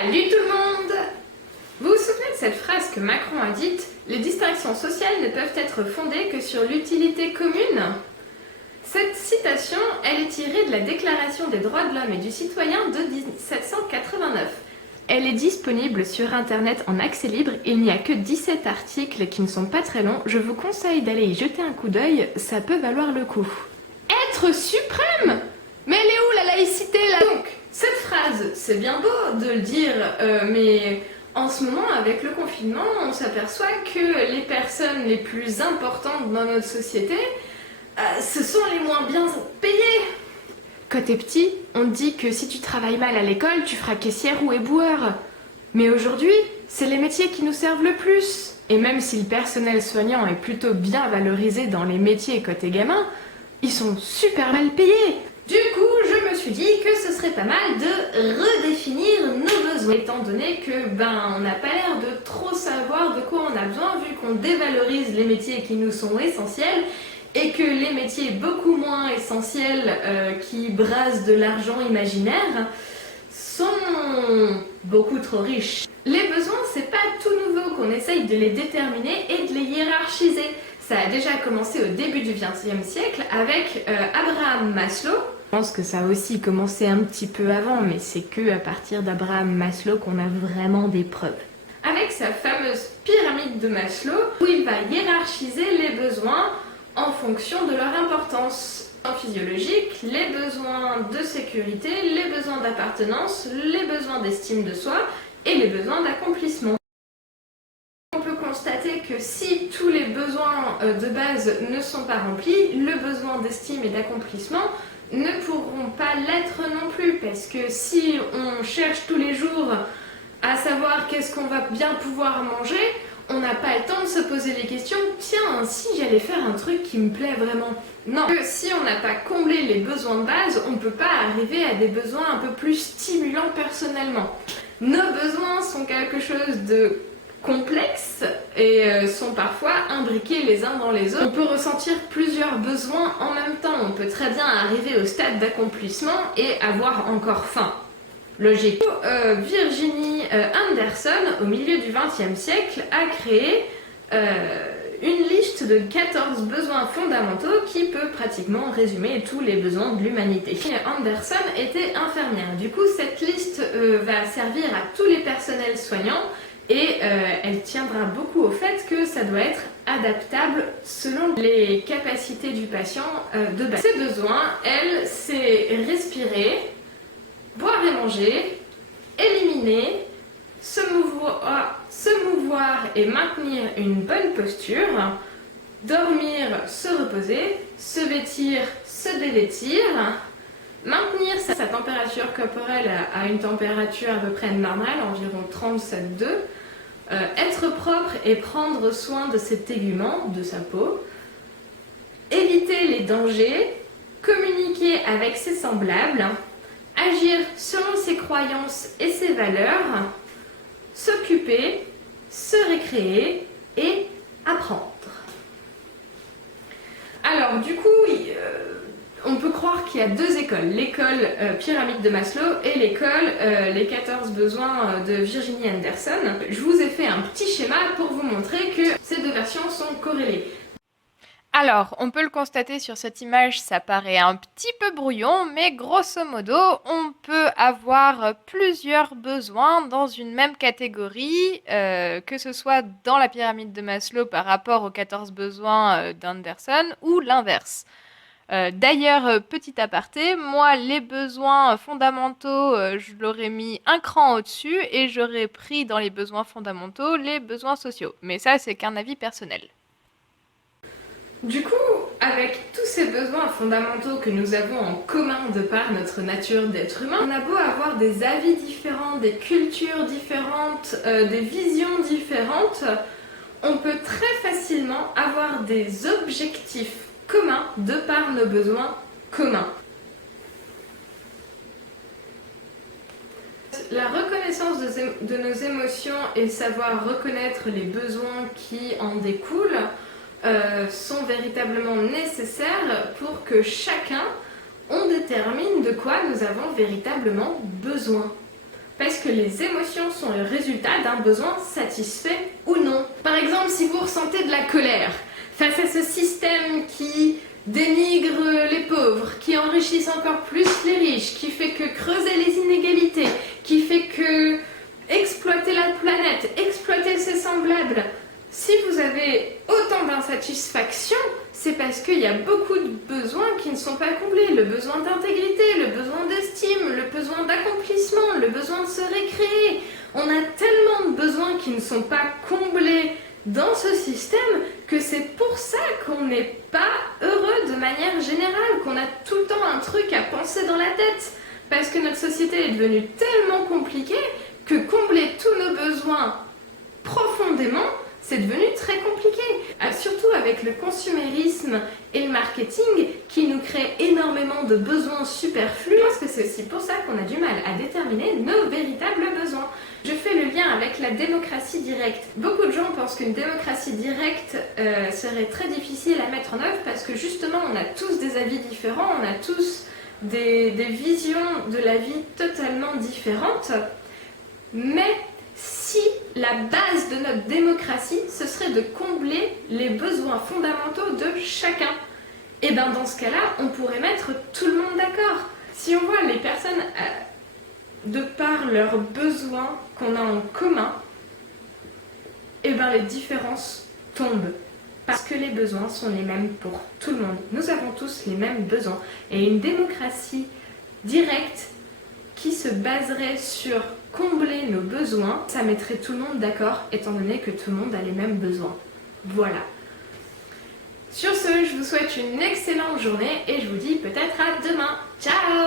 Salut tout le monde! Vous vous souvenez de cette phrase que Macron a dite: les distinctions sociales ne peuvent être fondées que sur l'utilité commune? Cette citation, elle est tirée de la Déclaration des droits de l'homme et du citoyen de 1789. Elle est disponible sur internet en accès libre, il n'y a que 17 articles qui ne sont pas très longs, je vous conseille d'aller y jeter un coup d'œil, ça peut valoir le coup. Être suprême! Mais elle est où la laïcité là? Donc, cette phrase, c'est bien beau de le dire, mais en ce moment, avec le confinement, on s'aperçoit que les personnes les plus importantes dans notre société, ce sont les moins bien payées. Quand t'es petit, on te dit que si tu travailles mal à l'école, tu feras caissière ou éboueur. Mais aujourd'hui, c'est les métiers qui nous servent le plus. Et même si le personnel soignant est plutôt bien valorisé dans les métiers côté gamin, ils sont super mal payés. Du coup, je me suis dit que ce serait pas mal de redéfinir nos besoins, étant donné que on n'a pas l'air de trop savoir de quoi on a besoin, vu qu'on dévalorise les métiers qui nous sont essentiels, et que les métiers beaucoup moins essentiels qui brassent de l'argent imaginaire sont beaucoup trop riches. Les besoins, c'est pas tout nouveau qu'on essaye de les déterminer et de les hiérarchiser. Ça a déjà commencé au début du XXe siècle avec Abraham Maslow. Je pense que ça a aussi commencé un petit peu avant, mais c'est que à partir d'Abraham Maslow qu'on a vraiment des preuves. Avec sa fameuse pyramide de Maslow, où il va hiérarchiser les besoins en fonction de leur importance. En physiologique, les besoins de sécurité, les besoins d'appartenance, les besoins d'estime de soi et les besoins d'accomplissement. On peut constater que si tous les besoins de base ne sont pas remplis, le besoin d'estime et d'accomplissement ne pourront pas l'être non plus, parce que si on cherche tous les jours à savoir qu'est-ce qu'on va bien pouvoir manger, on n'a pas le temps de se poser les questions « Tiens, si j'allais faire un truc qui me plaît vraiment ?» Non, si on n'a pas comblé les besoins de base, on ne peut pas arriver à des besoins un peu plus stimulants personnellement. Nos besoins sont quelque chose de complexe et sont parfois imbriqués les uns dans les autres. On peut ressentir plusieurs besoins en même temps. On peut très bien arriver au stade d'accomplissement et avoir encore faim. Logique. Virginie Anderson, au milieu du XXe siècle, a créé une liste de 14 besoins fondamentaux qui peut pratiquement résumer tous les besoins de l'humanité. Anderson était infirmière. Du coup, cette liste va servir à tous les personnels soignants et elle tiendra beaucoup au fait que ça doit être adaptable selon les capacités du patient de base. Ses besoins, elle, c'est respirer, boire et manger, éliminer, se mouvoir et maintenir une bonne posture, dormir, se reposer, se vêtir, se dévêtir, maintenir sa température corporelle à une température à peu près normale, environ 37,2, être propre et prendre soin de ses téguments, de sa peau, éviter les dangers, communiquer avec ses semblables, agir selon ses croyances et ses valeurs, s'occuper, se récréer et apprendre. Alors du coup, on peut croire qu'il y a deux écoles, l'école pyramide de Maslow et l'école les 14 besoins de Virginie Anderson. Je vous ai fait un petit schéma pour vous montrer que ces deux versions sont corrélées. Alors, on peut le constater sur cette image, ça paraît un petit peu brouillon, mais grosso modo, on peut avoir plusieurs besoins dans une même catégorie, que ce soit dans la pyramide de Maslow par rapport aux 14 besoins d'Anderson ou l'inverse. D'ailleurs, petit aparté, moi, les besoins fondamentaux, je l'aurais mis un cran au-dessus et j'aurais pris dans les besoins fondamentaux les besoins sociaux. Mais ça, c'est qu'un avis personnel. Du coup, avec tous ces besoins fondamentaux que nous avons en commun de par notre nature d'être humain, on a beau avoir des avis différents, des cultures différentes, des visions différentes, on peut très facilement avoir des objectifs communs de par nos besoins communs. La reconnaissance de nos émotions et savoir reconnaître les besoins qui en découlent sont véritablement nécessaires pour que chacun, on détermine de quoi nous avons véritablement besoin. parce que les émotions sont le résultat d'un besoin satisfait ou non. Par exemple, si vous ressentez de la colère face à ce système qui dénigre les pauvres, qui enrichissent encore plus les riches, qui fait que creuser les inégalités, qui fait que exploiter la planète, exploiter ses semblables, si vous avez autant d'insatisfaction, c'est parce qu'il y a beaucoup de besoins qui ne sont pas comblés. Le besoin d'intégrité, le besoin d'estime, le besoin d'accomplissement, le besoin de se récréer. On a tellement de besoins qui ne sont pas comblés dans ce système que c'est pour ça qu'on n'est pas heureux de manière générale, qu'on a tout le temps un truc à penser dans la tête. Parce que notre société est devenue tellement compliquée que combler tous nos besoins profondément, c'est devenu très compliqué. Surtout avec le consumérisme et le marketing qui nous crée énormément de besoins superflus. Je pense que c'est aussi pour ça qu'on a du mal à déterminer nos véritables besoins. Je fais le lien avec la démocratie directe. Beaucoup de gens pensent qu'une démocratie directe serait très difficile à mettre en œuvre parce que justement on a tous des avis différents, on a tous des visions de la vie totalement différentes. Mais si la base de notre démocratie, ce serait de combler les besoins fondamentaux de chacun, et bien dans ce cas-là, on pourrait mettre tout le monde d'accord. Si on voit les personnes, de par leurs besoins qu'on a en commun, et bien les différences tombent. Parce que les besoins sont les mêmes pour tout le monde. Nous avons tous les mêmes besoins. Et une démocratie directe qui se baserait sur combler nos besoins, ça mettrait tout le monde d'accord, étant donné que tout le monde a les mêmes besoins. Voilà. Sur ce, je vous souhaite une excellente journée et je vous dis peut-être à demain. Ciao!